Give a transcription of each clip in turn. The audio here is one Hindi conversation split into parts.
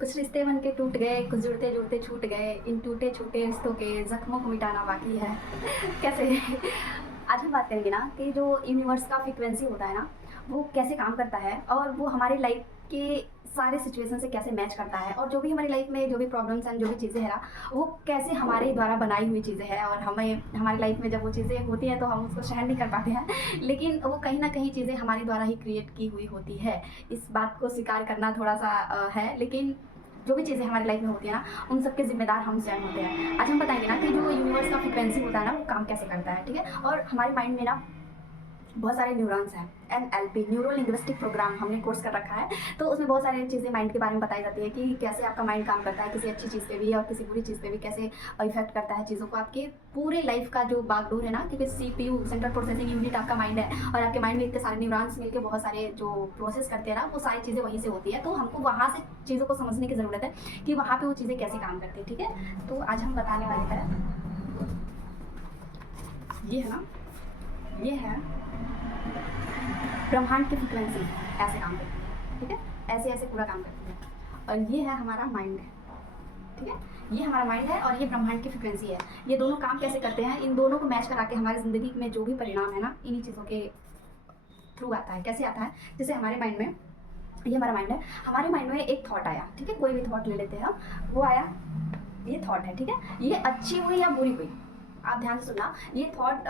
कुछ रिश्ते बन के टूट गए, कुछ जुड़ते जुड़ते छूट गए, इन टूटे छूटे रिश्तों के जख्मों को मिटाना बाकी है। कैसे? आज हम बात करेंगे ना कि जो यूनिवर्स का फ्रीक्वेंसी होता है ना, वो कैसे काम करता है और वो हमारे लाइफ के सारे सिचुएशन से कैसे मैच करता है, और जो भी हमारी लाइफ में जो भी प्रॉब्लम्स हैं, जो भी चीज़ें हैं ना, वो कैसे हमारे द्वारा बनाई हुई चीज़ें हैं, और हमें हमारी लाइफ में जब वो चीज़ें होती हैं तो हम उसको सहन नहीं कर पाते हैं, लेकिन वो कहीं ना कहीं चीज़ें हमारे द्वारा ही क्रिएट की हुई होती है। इस बात को स्वीकार करना थोड़ा सा है, लेकिन जो भी चीज़ें हमारी लाइफ में होती है ना, उन सबके जिम्मेदार हम स्वयं होते हैं। आज हम बताएंगे ना कि जो यूनिवर्स का फ्रीक्वेंसी होता है ना, वो काम कैसे करता है, ठीक है। और हमारे माइंड में ना बहुत सारे न्यूरॉन्स हैं। NLP, न्यूरो लिंग्विस्टिक प्रोग्राम, हमने कोर्स कर रखा है। तो उसमें बहुत सारी चीज़ें माइंड के बारे में बताई जाती है कि कैसे आपका माइंड काम करता है, किसी अच्छी चीज़ पे भी और किसी बुरी चीज़ पे भी कैसे इफेक्ट करता है चीज़ों को। आपके पूरे लाइफ का जो बागडोर है ना, क्योंकि CPU, सेंट्रल प्रोसेसिंग यूनिट, आपका माइंड है, और आपके माइंड में इतने सारे न्यूरॉन्स मिलकर बहुत सारे जो प्रोसेस करते हैं ना, वो सारी चीज़ें वहीं से होती है। तो हमको वहाँ से चीज़ों को समझने की ज़रूरत है कि वहाँ पर वो चीज़ें कैसे काम करती है, ठीक है। तो आज हम बताने वाले हैं, ये है ना, ये है ब्रह्मांड की फ्रीक्वेंसी ऐसे काम करती है, ठीक है। ऐसे ऐसे पूरा काम करती है। और ये है हमारा माइंड, ठीक है। ये हमारा माइंड है और ये ब्रह्मांड की फ्रीक्वेंसी है। ये दोनों काम कैसे करते हैं, इन दोनों को मैच करा के हमारी ज़िंदगी में जो भी परिणाम है ना, इन्हीं चीज़ों के थ्रू आता है। कैसे आता है? जैसे हमारे माइंड में, ये हमारा माइंड है, हमारे माइंड में एक थॉट आया, ठीक है। कोई भी थॉट ले लेते हैं हम, वो आया, ये थॉट है, ठीक है। ये अच्छी हुई या बुरी हुई, आप ध्यान से सुनना। ये थॉट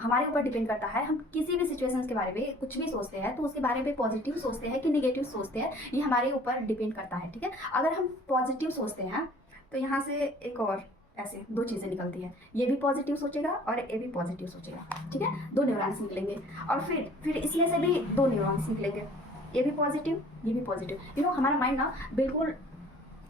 हमारे ऊपर डिपेंड करता है। हम किसी भी सिचुएशंस के बारे में कुछ भी सोचते हैं तो उसके बारे में पॉजिटिव सोचते हैं कि नेगेटिव सोचते हैं, ये हमारे ऊपर डिपेंड करता है, ठीक है। अगर हम पॉजिटिव सोचते हैं तो यहाँ से एक और ऐसे दो चीज़ें निकलती हैं, ये भी पॉजिटिव सोचेगा और ये भी पॉजिटिव सोचेगा, ठीक है। दो न्यूरॉन्स निकलेंगे, और फिर इसमें से भी दो न्यूरॉन्स निकलेंगे, ये भी पॉजिटिव, ये भी पॉजिटिव। हमारा माइंड ना बिल्कुल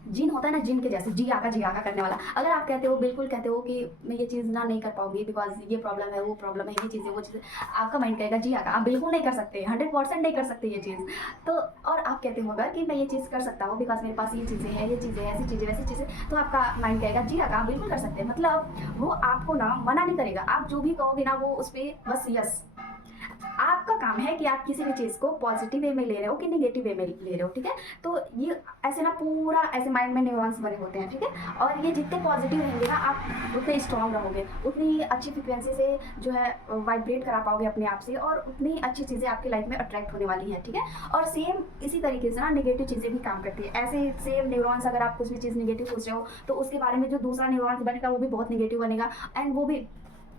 जिन होता है ना, जिन के जैसे जी आका करने वाला। अगर आप कहते हो, बिल्कुल कहते हो कि मैं ये चीज़ ना नहीं कर पाऊंगी बिकॉज ये प्रॉब्लम है, वो प्रॉब्लम है, ये चीज़ें वो चीज़ें, आपका माइंड कहेगा जी आका आप बिल्कुल नहीं कर सकते, 100% नहीं कर सकते ये चीज़। तो और आप कहते होगा कि मैं ये चीज़ कर सकता हूँ बिकॉज मेरे पास ये चीज़ें हैं, ये चीज़ें, ऐसी चीज़ें, वैसी चीज़ें, तो आपका माइंड कहेगा जी आका आप बिल्कुल कर सकते हैं। मतलब वो आपको ना मना नहीं करेगा, आप जो भी कहोगे ना वो उस पर बस यस। आपका काम है कि आप किसी भी चीज़ को पॉजिटिव वे में ले रहे हो कि नेगेटिव वे में ले रहे हो, ठीक है। तो ये ऐसे ना पूरा ऐसे माइंड में न्यूरॉन्स बने होते हैं, ठीक है। और ये जितने पॉजिटिव रहेंगे ना, आप उतने स्ट्रांग रहोगे, उतनी अच्छी फ्रिक्वेंसी से जो है वाइब्रेट करा पाओगे अपने आप से, और उतनी अच्छी चीज़ें आपकी लाइफ में अट्रैक्ट होने वाली है, ठीक है। और सेम इसी तरीके से ना नेगेटिव चीज़ें भी काम करती है। ऐसे सेम न्यूरॉन्स, अगर आप कुछ भी चीज़ नेगेटिव सोच रहे हो तो उसके बारे में जो दूसरा न्यूरॉन्स बनेगा वो भी बहुत नेगेटिव बनेगा, एंड वो भी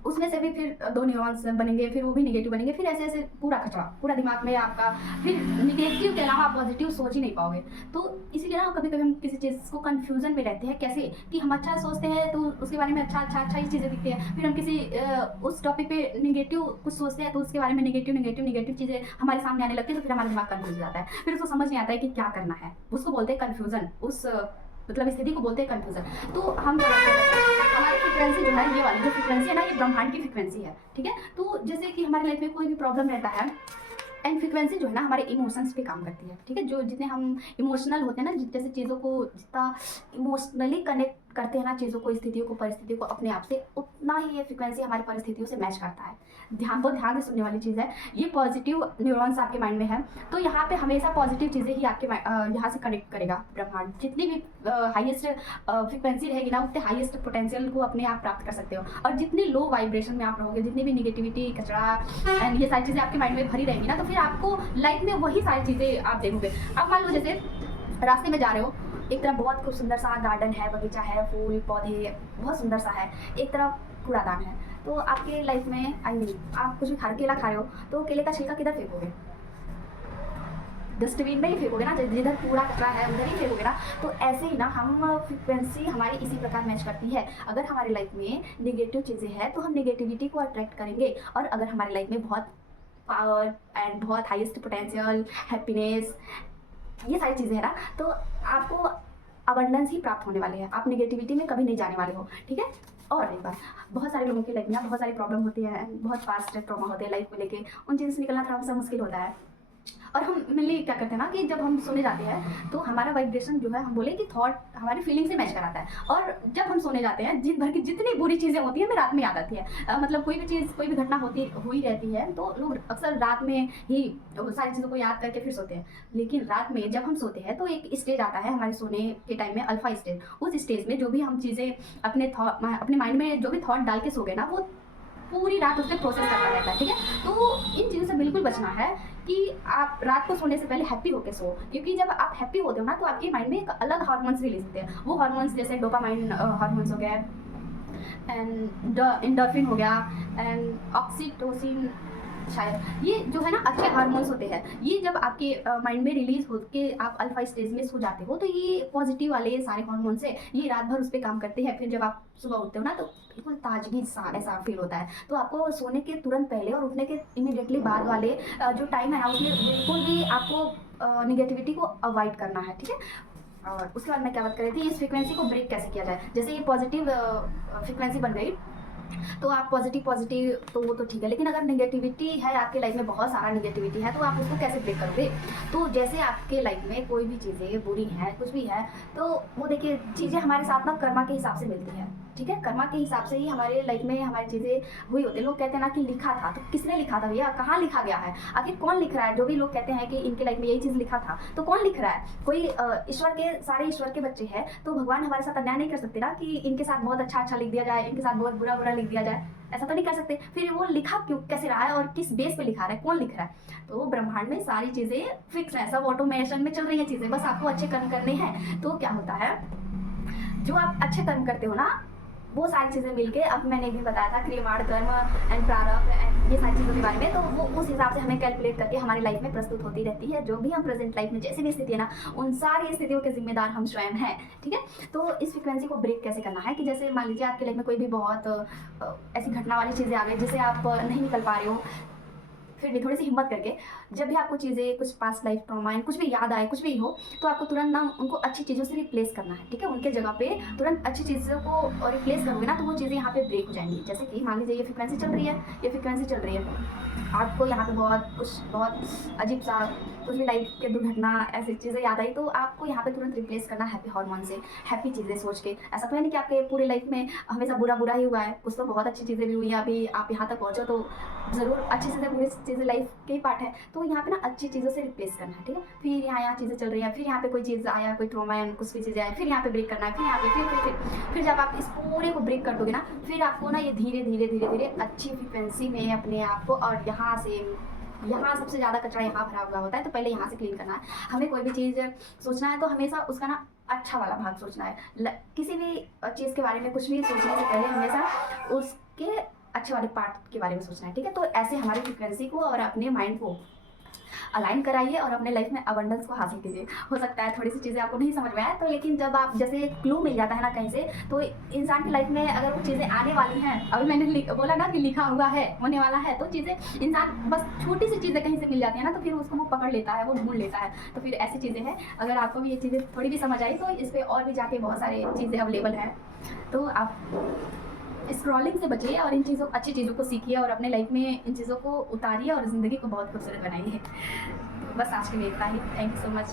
उसमें से भी फिर दो न्यूरॉन्स बनेंगे, फिर वो भी नेगेटिव बनेंगे, फिर ऐसे ऐसे पूरा कचरा पूरा दिमाग में आपका, फिर नेगेटिव के अलावा आप पॉजिटिव सोच ही नहीं पाओगे। तो इसीलिए ना कभी कभी हम किसी चीज़ को कन्फ्यूजन में रहते हैं, कैसे कि हम अच्छा सोचते हैं तो उसके बारे में अच्छा ही चीज़ें दिखती हैं, फिर हम किसी उस टॉपिक पे नेगेटिव कुछ सोचते हैं तो उसके बारे में नेगेटिव चीज़ें हमारे सामने आने लगती है, तो फिर हमारा दिमाग कन्फ्यूज हो जाता है, फिर उसको समझ नहीं आता है कि क्या करना है। उसको बोलते हैं कन्फ्यूजन, उस मतलब स्थिति को बोलते हैं कन्फ्यूजन। तो हम हमारी फ्रिक्वेंसी जो है, ये वाली जो फ्रिक्वेंसी है ना, ये ब्रह्मांड की फ्रिक्वेंसी है, ठीक है। तो जैसे कि हमारी लाइफ में कोई भी प्रॉब्लम रहता है, एंड फ्रिक्वेंसी जो है ना हमारे इमोशंस पे काम करती है, ठीक है। जो जितने हम इमोशनल होते हैं ना, जैसे चीज़ों को जितना इमोशनली कनेक्ट करते हैं ना चीज़ों को, स्थितियों को, परिस्थितियों को अपने आप से, उतना ही ये फ्रिक्वेंसी हमारी परिस्थितियों से मैच करता है। बहुत ध्यान से सुनने वाली चीज़ है। ये पॉजिटिव न्यूरॉन्स आपके माइंड में है, तो यहाँ पे हमेशा पॉजिटिव चीज़ें ही आपके यहाँ से कनेक्ट करेगा ब्रह्मांड। जितनी भी हाईएस्ट फ्रिक्वेंसी रहेगी ना, उतने हाईएस्ट पोटेंशियल को अपने आप प्राप्त कर सकते हो। और जितनी लो वाइब्रेशन में आप रहोगे, जितनी भी निगेटिविटी, कचरा एंड ये सारी चीज़ें आपके माइंड में भरी रहेंगी ना, तो फिर आपको लाइफ में वही सारी चीज़ें आप देखोगे। अब मान लो जैसे रास्ते में जा रहे हो, एक तरफ बहुत खूब सुंदर सा गार्डन है, बगीचा है, फूल पौधे बहुत सुंदर सा है, एक तरफ कूड़ादान है। तो आपके लाइफ में आई मीन आप कुछ भी केला खा रहे हो तो केले का छिलका किधर फेंकोगे? डस्टबिन में ही फेंकोगे ना, जिधर कूड़ा कचरा है उधर ही फेंकोगे ना। तो ऐसे ही ना हम फ्रिक्वेंसी हमारी इसी प्रकार मैच करती है। अगर हमारी लाइफ में नेगेटिव चीज़ें हैं तो हम नेगेटिविटी को अट्रैक्ट करेंगे, और अगर हमारी लाइफ में बहुत पावर एंड बहुत हाईएस्ट पोटेंशियल, हैप्पीनेस, ये सारी चीज़ें हैं ना, तो आपको अबंडेंस ही प्राप्त होने वाली है। आप नेगेटिविटी में कभी नहीं जाने वाले हो, ठीक है। और एक बात, बहुत सारे लोगों की लाइफ में बहुत सारी प्रॉब्लम होती है, बहुत फास्ट ट्रॉमा होते हैं लाइफ को लेके, उन चीज़ों से निकलना थोड़ा सा मुश्किल होता है। और हम मेनली क्या करते हैं ना कि जब हम सोने जाते हैं तो हमारा वाइब्रेशन जो है, हम बोले कि थॉट हमारी फीलिंग से मैच कराता है। और जब हम सोने जाते हैं, दिन भर की जितनी बुरी चीज़ें होती हैं हमें रात में याद आती है। मतलब कोई भी चीज़, कोई भी घटना होती हुई रहती है तो लोग अक्सर रात में ही वो सारी चीज़ों को याद करके फिर सोते हैं। लेकिन रात में जब हम सोते हैं तो एक स्टेज आता है हमारे सोने के टाइम में, अल्फा स्टेज। उस स्टेज में जो भी हम चीज़ें अपने माइंड में जो भी थॉट डाल के सो गए ना, वो पूरी रात उस पर प्रोसेस करता रहता है, ठीक है। तो इन चीज़ों से बिल्कुल बचना है कि आप रात को सोने से पहले हैप्पी होकर सो, क्योंकि जब आप हैप्पी होते हो ना तो आपके माइंड में एक अलग हार्मोन्स रिलीज होते हैं। वो हार्मोन्स जैसे डोपामाइन हार्मोन्स हो गया, एंड इंडोर्फिन हो गया, एंड ऑक्सीटोसिन, शायद ये जो है ना अच्छे हार्मोन्स होते हैं। ये जब आपके माइंड में रिलीज हो के आप अल्फा स्टेज में सो जाते हो तो ये पॉजिटिव वाले सारे हार्मोन्स है, ये रात भर उस पर काम करते हैं। फिर जब आप सुबह उठते हो ना तो बिल्कुल ताजगी सा ऐसा फील होता है। तो आपको सोने के तुरंत पहले और उठने के इमीडिएटली बाद वाले जो टाइम है ना, उसमें बिल्कुल भी आपको निगेटिविटी को अवॉइड करना है, ठीक है। और उसके बाद मैं क्या बात कर रही थी, इस फ्रिक्वेंसी को ब्रेक कैसे किया जाए। जैसे ये पॉजिटिव फ्रिक्वेंसी बन गई तो आप पॉजिटिव तो वो तो ठीक है, लेकिन अगर नेगेटिविटी है आपके लाइफ में, बहुत सारा नेगेटिविटी है, तो आप उसको कैसे ब्रेक करोगे। तो जैसे आपके लाइफ में कोई भी चीज़ें बुरी हैं, कुछ भी है, तो वो देखिए चीज़ें हमारे साथ ना कर्मा के हिसाब से मिलती है, ठीक है। कर्मा के हिसाब से ही हमारे लाइफ में हमारी चीज़ें हुई होती है। लोग कहते हैं ना कि लिखा था, तो किसने लिखा था भैया, कहाँ लिखा गया है, आखिर कौन लिख रहा है। जो भी लोग कहते हैं कि इनके लाइफ में यही चीज़ लिखा था, तो कौन लिख रहा है। कोई ईश्वर के, सारे ईश्वर के बच्चे हैं, तो भगवान हमारे साथ अन्याय नहीं कर सकते ना कि इनके साथ बहुत अच्छा लिख दिया जाए, इनके साथ बहुत बुरा लिख दिया जाए, ऐसा तो नहीं कर सकते। फिर वो लिखा क्यों, कैसे रहा है और किस बेस पे लिखा रहा है, कौन लिख रहा है। तो ब्रह्मांड में सारी चीज़ें फिक्स है, सब ऑटोमेशन में चल रही है चीज़ें, बस आपको अच्छे कर्म करने हैं। तो क्या होता है, जो आप अच्छे कर्म करते हो ना, वो सारी चीज़ें मिलके, अब मैंने एक दिन बताया था क्रियमाण कर्म एंड प्रारब्ध एंड ये सारी चीज़ों के बारे में, तो वो उस हिसाब से हमें कैलकुलेट करके हमारी लाइफ में प्रस्तुत होती रहती है। जो भी हम प्रेजेंट लाइफ में जैसी भी स्थिति है ना, उन सारी स्थितियों के जिम्मेदार हम स्वयं हैं, ठीक है। तो इस फ्रिक्वेंसी को ब्रेक कैसे करना है कि जैसे मान लीजिए आपकी लाइफ में कोई भी बहुत ऐसी घटना वाली चीज़ें आ गई जिससे आप नहीं निकल पा रहे हो, फिर भी थोड़ी सी हिम्मत करके जब भी आपको चीज़ें, कुछ पास्ट लाइफ ट्रॉमा, कुछ भी याद आए, कुछ भी हो, तो आपको तुरंत ना उनको अच्छी चीज़ों से रिप्लेस करना है, ठीक है। उनके जगह पे तुरंत अच्छी चीज़ों को रिप्लेस करोगे ना, तो वो चीज़ें यहाँ पे ब्रेक हो जाएंगी। जैसे कि मान लीजिए ये फ्रिक्वेंसी चल रही है, ये फ्रिक्वेंसी चल रही है, आपको यहाँ पे बहुत अजीब सा कुछ भी लाइफ के दुर्घटना, ऐसी चीज़ें याद आई, तो आपको यहाँ पे तुरंत रिप्लेस करना हैप्पी हार्मोन से, हैप्पी चीज़ें सोच के। ऐसा तो है नहीं कि आपके पूरी लाइफ में हमेशा बुरा ही हुआ है, कुछ तो बहुत अच्छी चीज़ें भी हुई हैं। अभी आप यहाँ तक पहुँचो तो ज़रूर अच्छी चीज़ें, बुरी चीज़ें लाइफ के ही पार्ट है। तो यहाँ पे ना अच्छी चीज़ों से रिप्लेस करना है, ठीक है। फिर यहाँ चीज़ें चल रही हैं, फिर यहाँ पे कोई चीज़ आया, कोई ट्रॉमा या कुछ भी चीज़ें आई, फिर यहाँ पे ब्रेक करना है, फिर यहाँ पे फिर जब आप इस पूरे को ब्रेक कर दोगे ना, फिर आपको ना ये धीरे धीरे अच्छी फ्रिक्वेंसी में अपने आप को, और यहाँ सबसे ज़्यादा कचरा यहाँ भरा हुआ होता है, तो पहले यहाँ से क्लीन करना है। हमें कोई भी चीज़ सोचना है तो हमेशा उसका ना अच्छा वाला भाग सोचना है। किसी भी चीज़ के बारे में कुछ भी सोचने से पहले हमेशा उसके अच्छे वाले पार्ट के बारे में सोचना है, ठीक है। तो ऐसे हमारी फ्रिक्वेंसी को और अपने माइंड को अलाइन कराइए और अपने लाइफ में अबंडेंस को हासिल कीजिए। हो सकता है थोड़ी सी चीज़ें आपको नहीं समझ में आए, तो लेकिन जब आप जैसे क्लू मिल जाता है ना कहीं से, तो इंसान की लाइफ में अगर वो चीज़ें आने वाली हैं, अभी मैंने बोला ना कि लिखा हुआ है, होने वाला है, तो चीज़ें इंसान बस छोटी सी चीज़ें कहीं से मिल जाती है ना, तो फिर उसको वो पकड़ लेता है, वो ढूंढ लेता है। तो फिर ऐसी चीज़ें हैं, अगर आपको भी ये चीज़ें थोड़ी भी समझ आई तो इस पर और भी जाके बहुत सारी चीज़ें अवेलेबल हैं। तो आप स्क्रॉलिंग से बचिए और इन चीज़ों, अच्छी चीज़ों को सीखिए और अपने लाइफ में इन चीज़ों को उतारिए और ज़िंदगी को बहुत खूबसूरत बनाइए। बस आज के लिए इतना ही। Thank you so much.